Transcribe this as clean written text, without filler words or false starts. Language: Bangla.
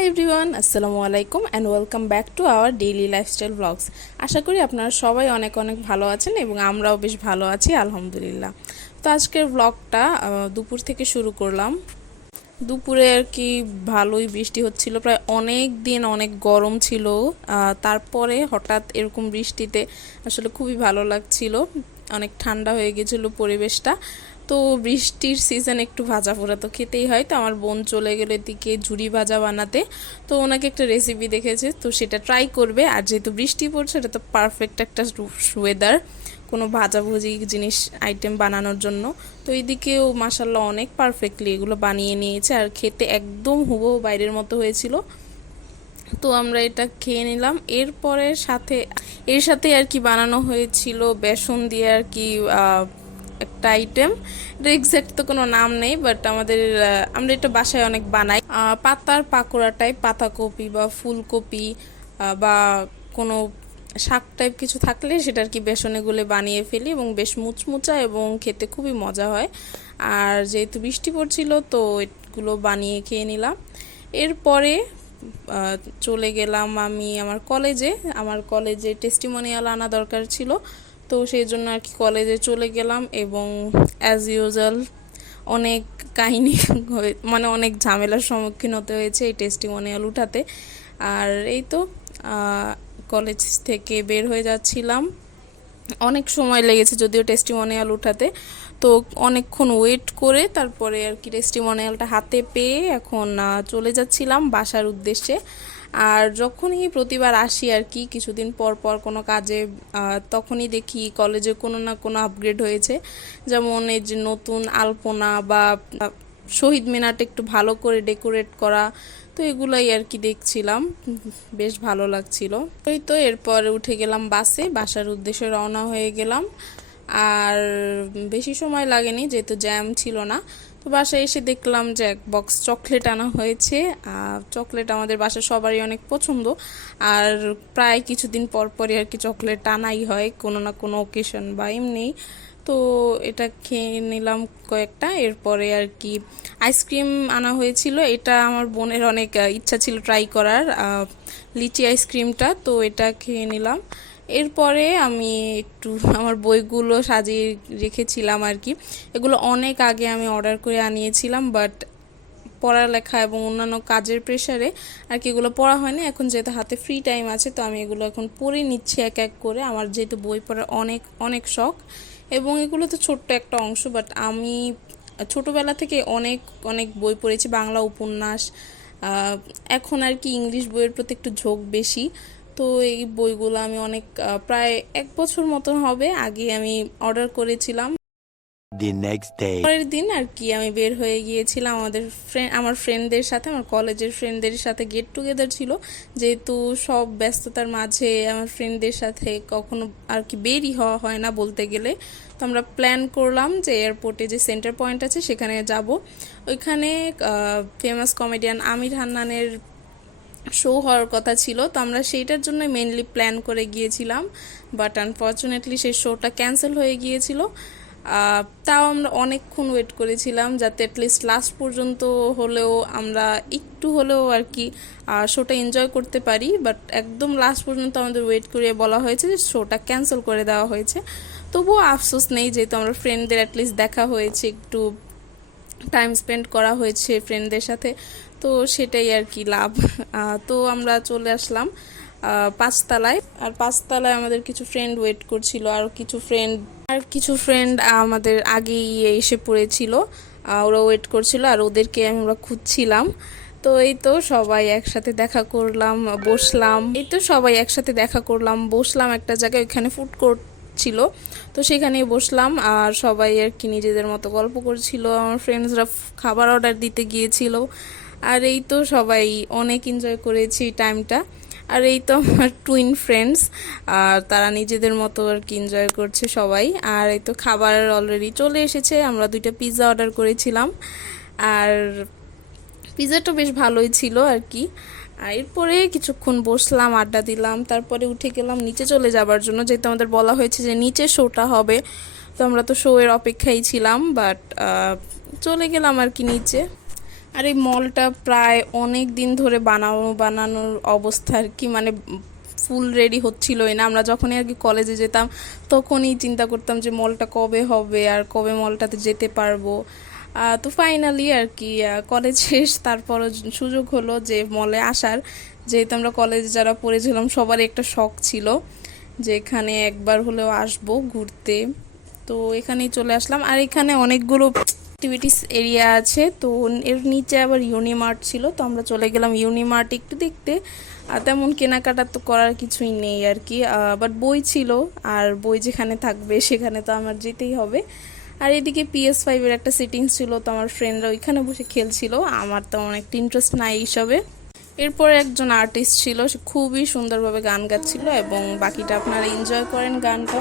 হাই এভরিওয়ান, আসসালামু আলাইকুম and welcome back to our daily lifestyle blogs. আশা করি আপনারা সবাই অনেক অনেক ভালো আছেন এবং আমরাও বেশ ভালো আছি আলহামদুলিল্লাহ। তো আজকের ব্লগটা দুপুর থেকে শুরু করলাম। দুপুরে আর কি ভালোই বৃষ্টি হচ্ছিল, প্রায় অনেক দিন অনেক গরম ছিল, তারপরে হঠাৎ এরকম বৃষ্টিতে আসলে খুবই ভালো লাগছিল, অনেক ঠান্ডা হয়ে গেছিলো পরিবেশটা। তো বৃষ্টির সিজন একটু ভাজা পোড়া তো খেতেই হয়। তো আমার বোন চলে গেল এদিকে ঝুরি ভাজা বানাতে, তো ওনাকে একটা রেসিপি দেখেছে, তো সেটা ট্রাই করবে। আর যেহেতু বৃষ্টি পড়ছে, এটা তো পারফেক্ট একটা ওয়েদার কোনো ভাজাভুজি জিনিস আইটেম বানানোর জন্য। তো এইদিকেও মাসাল্লাহ অনেক পারফেক্টলি এগুলো বানিয়ে নিয়েছে, আর খেতে একদম হুবহু বাইরের মতো হয়েছিল। তো আমরা এটা খেয়ে নিলাম। এর সাথে আর কি বানানো হয়েছিল বেসন দিয়ে আর কি একটা আইটেম, এটা এক্স্যাক্ট তো কোনো নাম নেই, বাট আমরা এটা বাসায় অনেক বানাই। পাতার পাকোড়া টাইপ, পাতাকপি বা ফুলকপি বা কোনো শাক টাইপ কিছু থাকলে সেটা আর কি বেসনে গুলে বানিয়ে ফেলি এবং বেশ মুচমুচা এবং খেতে খুবই মজা হয়। আর যেহেতু বৃষ্টি পড়ছিল তো এগুলো বানিয়ে খেয়ে নিলাম। এরপরে চলে গেলাম আমি আমার কলেজে টেস্টিমোনিয়াল আনা দরকার ছিল, তো সেই জন্য আর কি কলেজে চলে গেলাম এবং অ্যাজ ইউজুয়াল অনেক কাহিনী মানে অনেক ঝামেলার সম্মুখীন হতে হয়েছে এই টেস্টিমোনিয়াল উঠাতে। আর এই তো কলেজ থেকে বের হয়ে যাচ্ছিলাম, অনেক সময় লেগেছে যদিও টেস্টিমোনিয়াল উঠাতে। তো অনেকক্ষণ ওয়েট করে তারপরে আর কি টেস্টিমোনিয়ালটা হাতে পেয়ে এখন চলে যাচ্ছিলাম বাসার উদ্দেশ্যে। আর যখনই প্রতিবার আসি আর কি কিছুদিন পর পর কোনো কাজে, তখনই দেখি কলেজে কোনো না কোনো আপগ্রেড হয়েছে। যেমন এই যে নতুন আলপনা বা শহীদ মিনারটা একটু ভালো করে ডেকোরেট করা, তো এগুলাই আর কি দেখছিলাম, বেশ ভালো লাগছিল। ওই তো এরপর উঠে গেলাম বাসে, বাসার উদ্দেশ্যে রওনা হয়ে গেলাম। আর বেশি সময় লাগেনি যেহেতু জ্যাম ছিল না। তো বাসায় এসে দেখলাম যে এক বক্স চকলেট আনা হয়েছে। চকলেট আমাদের বাসায় সবারই অনেক পছন্দ, আর প্রায় কিছুদিন পর পরই আর কি চকলেট আনাই হয় কোনো না কোনো ওকেশন বা এমনি। তো এটা খেয়ে নিলাম কয়েকটা। এরপরে আর কি আইসক্রিম আনা হয়েছিল, এটা আমার বোনের অনেক ইচ্ছা ছিল ট্রাই করার, লিচি আইসক্রিমটা, তো এটা খেয়ে নিলাম। এরপরে আমি একটু আমার বইগুলো সাজিয়ে রেখেছিলাম আর কি, এগুলো অনেক আগে আমি অর্ডার করে আনিয়েছিলাম, বাট পড়ালেখা এবং অন্যান্য কাজের প্রেশারে আর কি এগুলো পড়া হয়নি। এখন যেহেতু হাতে ফ্রি টাইম আছে তো আমি এগুলো এখন পড়ে নিচ্ছি এক এক করে। আমার যেহেতু বই পড়ার অনেক অনেক শখ, এবং এগুলো তো ছোট্ট একটা অংশ, বাট আমি ছোটোবেলা থেকে অনেক অনেক বই পড়েছি, বাংলা উপন্যাস, এখন আর কি ইংলিশ বইয়ের প্রতি একটু ঝোঁক বেশি। তো এই বইগুলো আমি অনেক প্রায় 1 বছর মতন হবে আগে আমি অর্ডার করেছিলাম। The next day. পরের দিন আর কি আমি বের হয়ে গিয়েছিলাম আমার ফ্রেন্ডদের সাথে, আমার কলেজের ফ্রেন্ডদের সাথে গেট টুগেদার ছিল। যেহেতু সব ব্যস্ততার মাঝে আমার ফ্রেন্ডদের সাথে কখনো আর কি বেরই হওয়া হয় না বলতে গেলে, তো আমরা প্ল্যান করলাম যে এয়ারপোর্টে যে সেন্টার পয়েন্ট আছে সেখানে যাব। ওইখানে ফেমাস কমেডিয়ান আমির হান্নানের শো হওয়ার কথা ছিল, তো আমরা সেইটার জন্য মেনলি প্ল্যান করে গিয়েছিলাম, বাট আনফর্চুনেটলি সেই শোটা ক্যান্সেল হয়ে গিয়েছিল। তাও আমরা অনেকক্ষণ ওয়েট করেছিলাম যাতে অ্যাটলিস্ট লাস্ট পর্যন্ত হলেও আমরা একটু হলেও আর কি শোটা এনজয় করতে পারি, বাট একদম লাস্ট পর্যন্ত আমাদের ওয়েট করিয়ে বলা হয়েছে যে শোটা ক্যান্সেল করে দেওয়া হয়েছে। তবুও আফসোস নেই, যেহেতু আমরা ফ্রেন্ডদের অ্যাটলিস্ট দেখা হয়েছে, একটু টাইম স্পেন্ড করা হয়েছে ফ্রেন্ডদের সাথে, তো সেটাই আর কি লাভ। তো আমরা চলে আসলাম পাঁচতলায়, আর পাঁচতলায় আমাদের কিছু ফ্রেন্ড ওয়েট করছিল, আর কিছু ফ্রেন্ড আমাদের আগেই এসে পড়েছিল, ওরা ওয়েট করছিল আর ওদেরকে আমরা খুঁজছিলাম। তো এই তো সবাই একসাথে দেখা করলাম, বসলাম একটা জায়গায়, ওইখানে ফুড কোর্ট ছিল, তো সেখানে বসলাম আর সবাই আর কি নিজেদের মতো গল্প করছিল। আমার ফ্রেন্ডসরা খাবার অর্ডার দিতে গিয়েছিল, আর এই তো সবাই অনেক এনজয় করেছি টাইমটা। আর এই তো আমার টুইন ফ্রেন্ডস, আর তারা নিজেদের মতো আর কি এনজয় করছে সবাই। আর এই তো খাবার অলরেডি চলে এসেছে, আমরা 2টা পিৎজা অর্ডার করেছিলাম, আর পিৎজাটা বেশ ভালোই ছিল আর কি। আর এরপরে কিছুক্ষণ বসলাম, আড্ডা দিলাম, তারপরে উঠে গেলাম নিচে চলে যাবার জন্য, যেহেতু আমাদের বলা হয়েছে যে নিচে শোটা হবে। তো আমরা তো শো এর অপেক্ষায় ছিলাম, বাট চলে গেলাম আর কি নিচে। আর এই মলটা প্রায় অনেক দিন ধরে বানানোর অবস্থা আর কি, মানে ফুল রেডি হচ্ছিলই না। আমরা যখনই আর কি কলেজে যেতাম তখনই চিন্তা করতাম যে মলটা কবে হবে আর কবে মলটাতে যেতে পারবো। তো ফাইনালি আর কি কলেজ শেষ, তারপরও সুযোগ হলো যে মলে আসার। যেহেতু আমরা কলেজে যারা পড়েছিলাম সবারই একটা শখ ছিল যে এখানে একবার হলেও আসবো ঘুরতে। তো এখানেই চলে আসলাম। আর এখানে অনেকগুলো অ্যাক্টিভিটিস এরিয়া আছে, তো এর নিচে আবার ইউনিমার্ট ছিল, তো আমরা চলে গেলাম ইউনিমার্ট একটু দেখতে। আর তেমন কেনাকাটা তো করার কিছুই নেই আর কি, বাট বই ছিল, আর বই যেখানে থাকবে সেখানে তো আমার যেতেই হবে। আর এদিকে PS5-এর একটা সেটিংস ছিল, তো আমার ফ্রেন্ডরা ওইখানে বসে খেলছিল, আমার তো অনেকটা ইন্টারেস্ট নাই এইসবে। এরপর একজন আর্টিস্ট ছিল, সে খুবই সুন্দরভাবে গান গাচ্ছিল, এবং বাকিটা আপনারা এনজয় করেন গানটা।